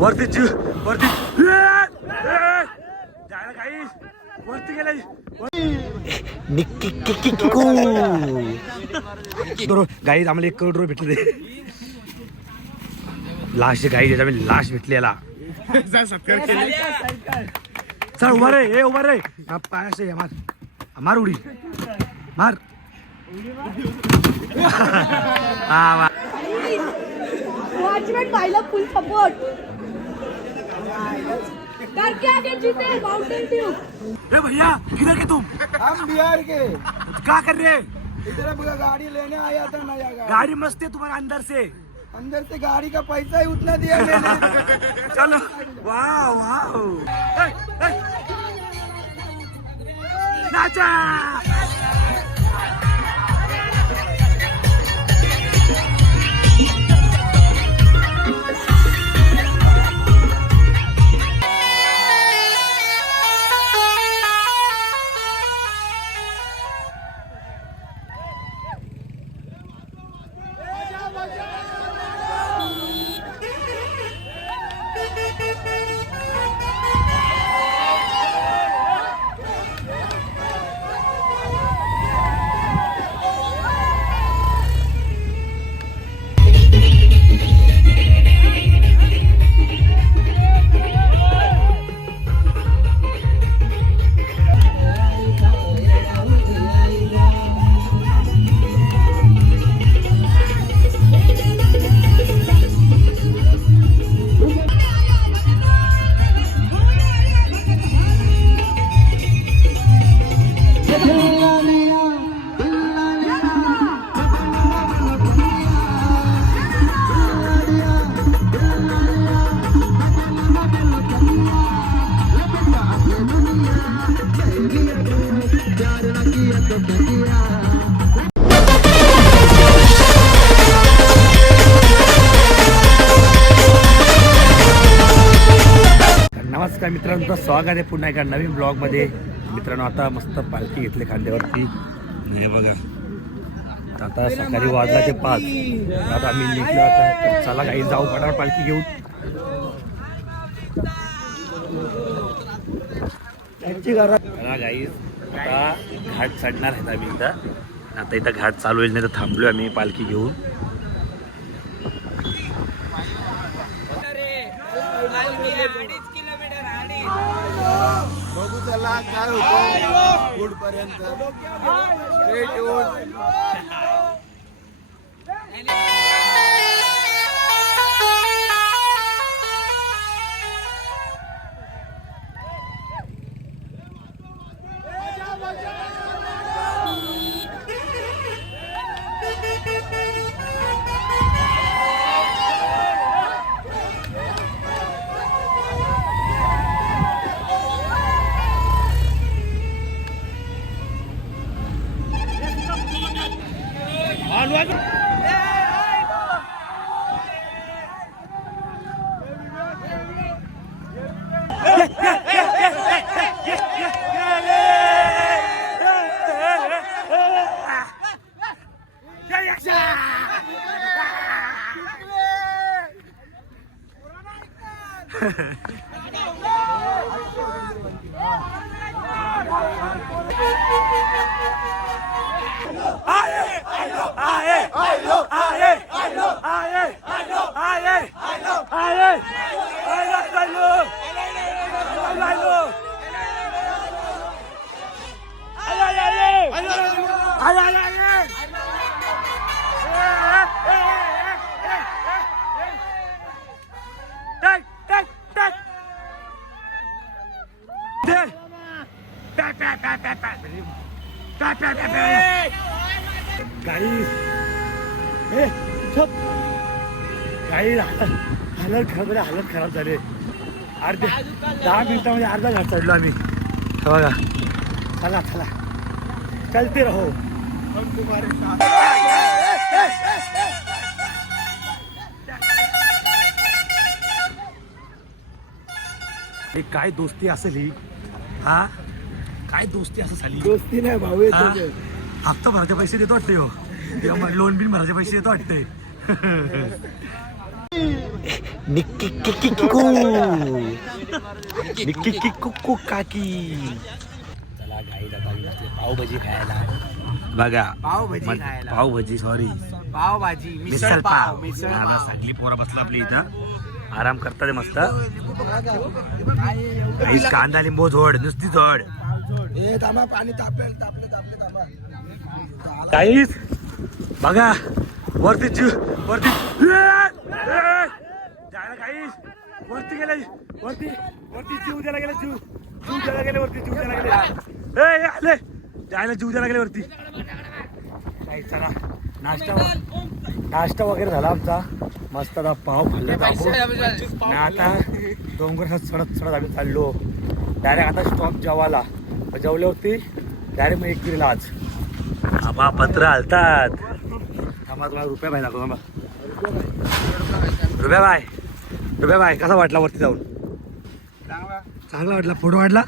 वरती जीव वरती जायला काही? वरती गेलं. बरोबर गाई आम्हाला एक करोड रुपये भेटले. लाश गाई आम्ही लाश भेटलेला. चल उभा रे ए उभा रे. हा, पायाशी मार. मार उडी. मार. हा लोग फुल सपोर्ट करके आगे जीते माउंटेन ड्यू ए भैया किधर के तुम? हम बिहार के। क्या कर रहे? इधर अपना गाड़ी लेने आया था नया गाड़ी। गाड़ी मस्त है तुम्हारे अंदर से। अंदर से गाड़ी का पैसा ही उतना दिया मैंने। चलो वाह वाह. नाचा! नमस्कार मित्रांनो तुमचं स्वागत आहे पुन्हा एका नवीन ब्लॉगमध्ये. मित्रांनो आता मस्त पालखी घेतली खांद्यावरती. हे बघा. आता सकाळी वाजला ते पाच. आता आम्ही निघलो आता. चला काही जाऊ पडावर पालखी घेऊन. गाई आता घाट चढणार आहेत आम्ही इथं. आता इथं घाट चालू आहे नाही तर थांबलो आम्ही पालखी घेऊन. बघू चला काय होतं. फूड पर्यंत Stay tuned. गाडी हालत खराब झाली हालत खराब झाली. अर्ध्या दहा मिनिटामध्ये अर्धा घाट चढलो आम्ही. हे बघा. चला चला. चलते राहो. ही काय दोस्ती असेल ही? हा? काय दोस्ती असं झाली? दोस्ती नाही भाऊ हा? हप्ता भरायचे पैसे देतो वाटते हो. लोन बिन भरायचे पैसे देतो वाटते. निक्की किकू निक्की किक्कू काकी चला गाई दादा पावभाजी खायला. बघा पावभाजी. पावभाजी सॉरी पावभाजी मिसळ पाव. मिसळ पाव. सगळी पोरं बसला आपली इथं. आराम करता ते मस्त. काहीच कांदा लिंबू झोड नुसती झोड. पाणी तापलं तापलं तापलं थांबा. काहीच बघा वरती वरती काहीच वरती गेले वरती वरती जीव द्यायला गेले जीव. जीव द्यायला गेले वरती जीव द्यायला गेले. ए, आले. जायला जीव द्यायला गेले वरती. काही चला. नाश्ता नाश्ता वगैरे झाला आमचा. मस्त आता पाव खाल्ले आता डोंगर चढत चढत आम्ही चाललो. डायरेक्ट आता स्टॉप जेवायला. मग जेवल्यावरती डायरेक्ट मग एक किरीला आज. आबा पत्र हलतात थांबा तुम्हाला रुपया भाई दाखव थांबा. रुपया बाय रुपया बाय कसा वाटला वरती जाऊन? चांगला. वाटला? फोटो वाटला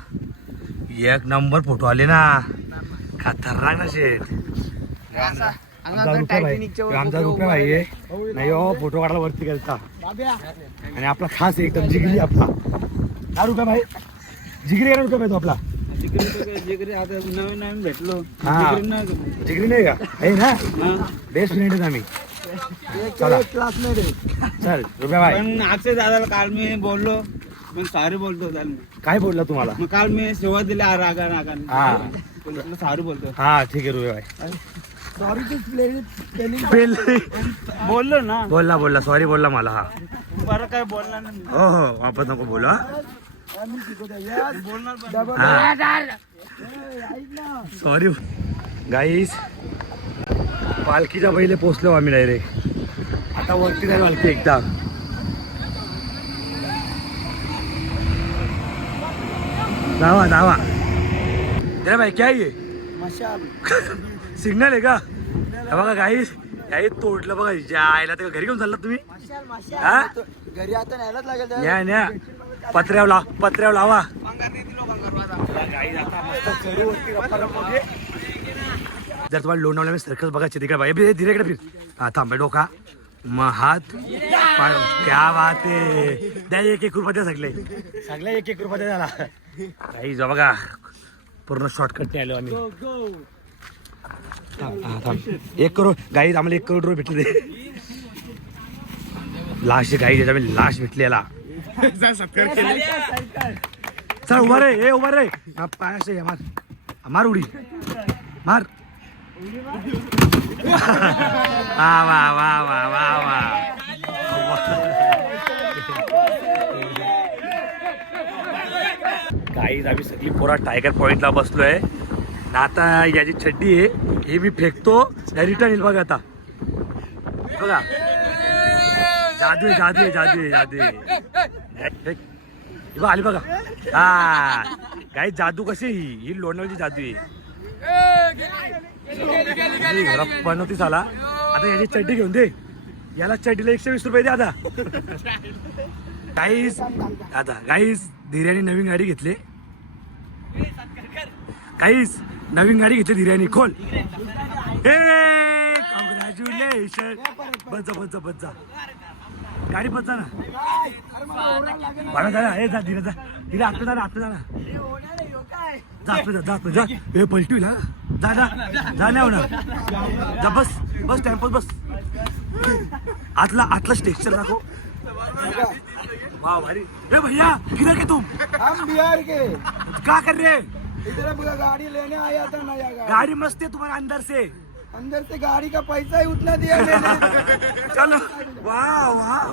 एक नंबर फोटो आले ना. खतरनाक ना शेट आमचा रुपया भाई. नाही हो फोटो काढायला वरती गेलता. आणि आपला खास एकदम जिगरी आपला. हा रुपया भाई? जिगरी आहे रुपया भाई तो आपला? नवीन नवीन भेटलो. जिगरी नाही का? आहे ना? बेस्ट फ्रेंड आम्ही. चला. चल रुपया भाई पण अक्षय दादाला काल मी बोललो पण सॉरी बोलतो मी. काय बोलला तुम्हाला? मग काल मी सेवा दिली आ रागा रागा हा. सॉरी बोलतो हा ठीक आहे रुपया भाई सॉरी स्पेलिंग पेल बोललो ना. बोलला बोलला. सॉरी बोलला मला हा. बरं काय बोलला ना हो हो. वापस नको बोलू हा. बोलणार पण हा. सॉरी गाईस पालखीच्या पहिले पोचलो आम्ही डायरेक्ट आता वरती नाही पालखी एकदा. धावा धावा. रे भाई क्या आहे सिग्नल आहे का? बघा गाईस काही तोडलं बघा ज्या आईला तर घरी घेऊन चालला तुम्ही. हा? घरी आता न्यायलाच लागेल. न्या न्या. पत्र्यावर लाव पत्र्यावर लावा. जर तुम्हाला लोणावळ्या सर्कस बघायचे तिकडे बाई बे, धीरे इकडे फिर. हा थांबे डोका. मग हात पाय क्या बात आहे द्या एक एक रुपया द्या सगळे. सगळे एक एक रुपया द्या झाला काही जा बघा. पूर्ण शॉर्टकट आलो आम्ही. हा. एक करोड गाई आम्हाला एक करोड रुपये भेटले लाश गाई त्याच्या आम्ही लाश भेटलेला चल उभा रे ए उभा रे. हा, पायाशी मार. मार उडी. मार. वा वा वा वा वा वा. काही आम्ही सगळी पोरा टायगर पॉइंटला बसलोय. ना आता याची चड्डी आहे. हे मी फेकतो. रिटर्न येईल बघा आता. बघा. जादू आहे जादू आहे जादू आहे जादू आहे. आली बघा. हा. काही जादू कशी आहे ही? ही लोणावळची जादू आहे. ही आला. आता याची चड्डी घेऊन दे. याला चड्डीला एकशे वीस रुपये दे आता. काहीच आता काहीच धीर्याने नवीन गाडी घेतली. काहीच नवीन गाडी घेतली धीर्याने खोल. हे कॉंग्रॅच्युलेशन बस जा बस जा गाडी बस ना. बरं जा हे जा धीरे जा. धीरे आत्ता जा आत्ता जा ना. हे पलटी हा. जा जा. जा नाही होणार जा बस. बस टेम्पोत बस. आतला आतला स्टेक्चर दाखव. ए भैया किधर के तुम. हम बिहार के. क्या कर रहे? इधर पूरा गाड़ी लेने आया था नया गाड़ी. गाड़ी मस्त है तुम्हारे अंदर से. अंदर से गाड़ी का पैसा ही उतना दिया मैंने. चलो. वाह वाह.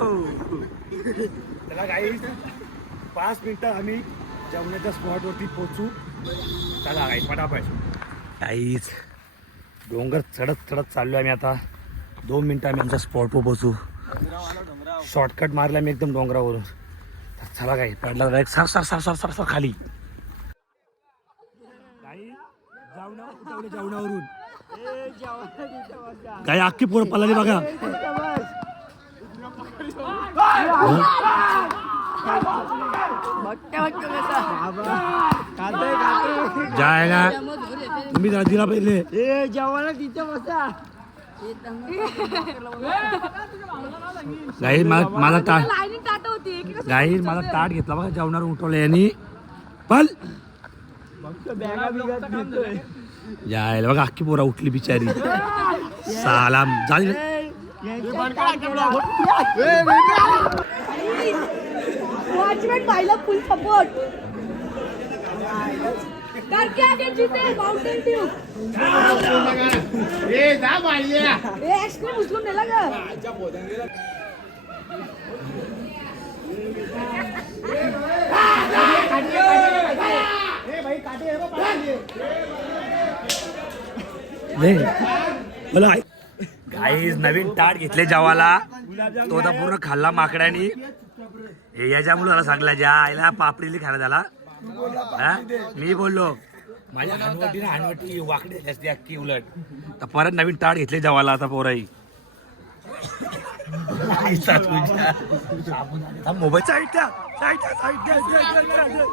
चला गाईज पाच मिनिटं आम्ही जेवणाच्या स्पॉटवरती पोहोचू चला गाई पटापट गाईज डोंगर चढत चढत चाललो आम्ही आता. दोन मिनिटं आम्ही आमच्या स्पॉटवर पोहोचू शॉर्टकट मारला मी एकदम डोंगरावरून. तर चला गाई पडला direct sir sir sir sir sir sir खाली. जेवणावरून. काय अख्खी पोरं पळाली बघा. जायला. तुम्ही जरा दिला पहिले. ए जेवायला तिथे बसा. गाई माझा ताट लाईनीत ताट घेतला बघा जेवणार उठवलं यांनी. पल यायला बघा अख्खी पोरा उठली बिचारी. सालाम. झाली वॉचमॅन पाहिलं फुल सपोर्ट करके आगे जीते माउंटेन ड्यू ए आईस्क्रीम उचलून नेला ग मला काही नवीन ताट घेतले जेवाला तो आता पूर्ण खाल्ला माकड्यानी हे याच्यामुळे मला सांगला ज्या. आईला पापडीली खाणं झाला हा? मी बोललो माझ्या हनवटी ना हनवटी वाकडी असते अख्खी उलट. तर परत नवीन ताट घेतले जेवाला आता पोराई मोबाईल साईड द्या साईड द्या साईड द्या, द्या, द्या, द्या, द्या.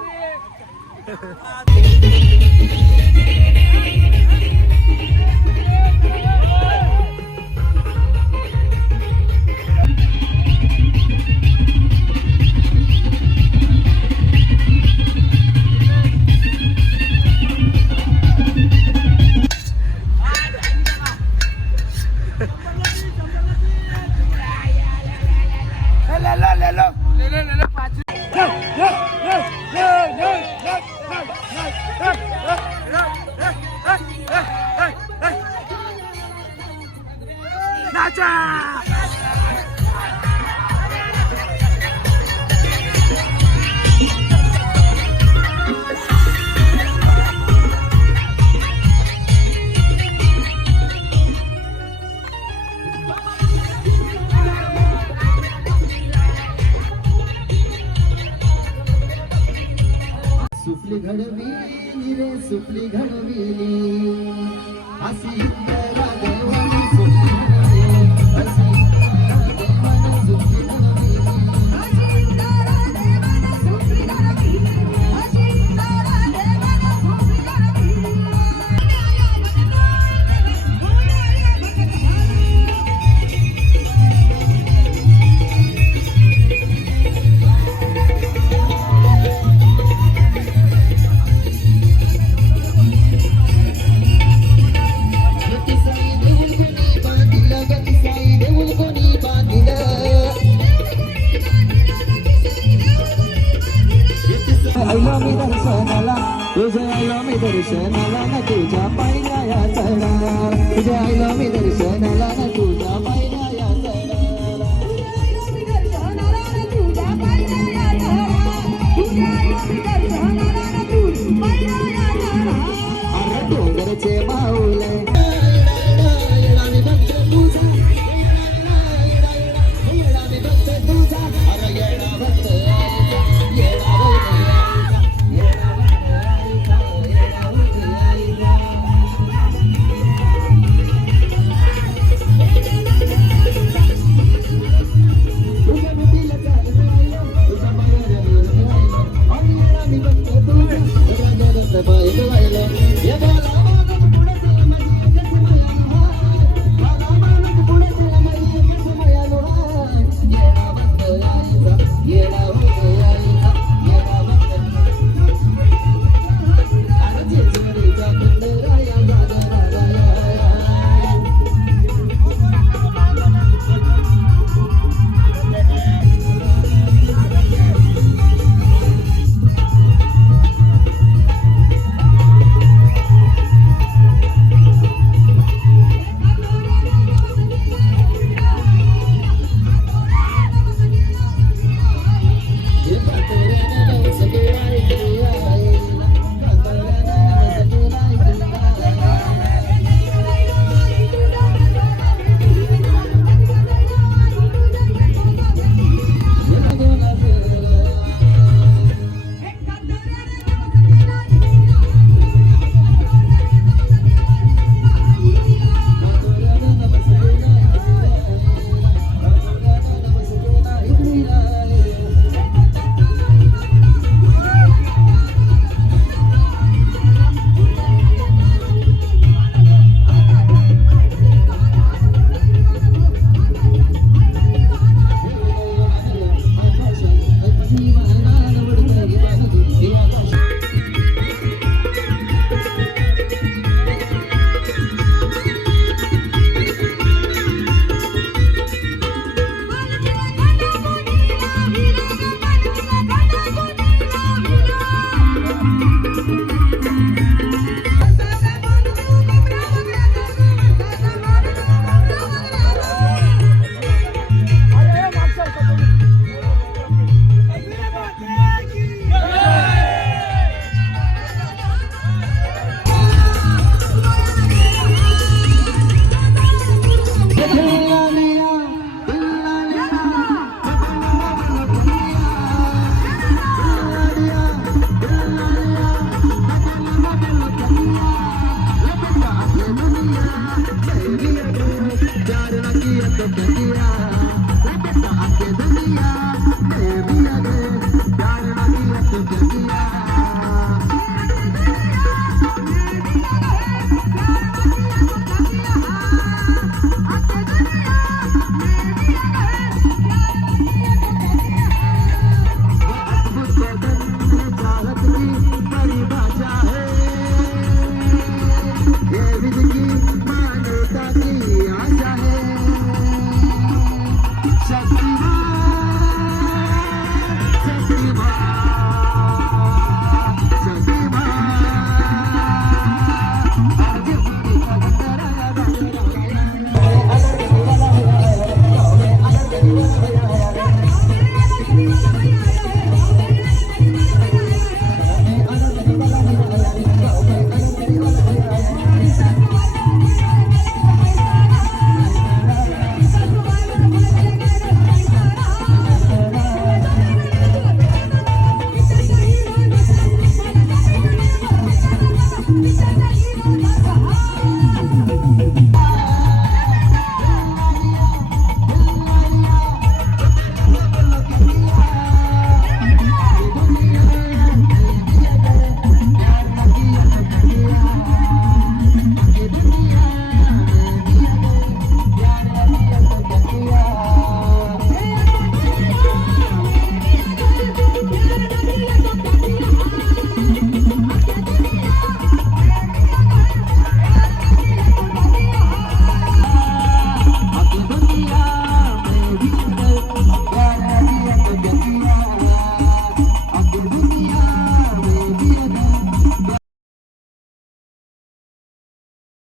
चढा तुझ्या आईला मी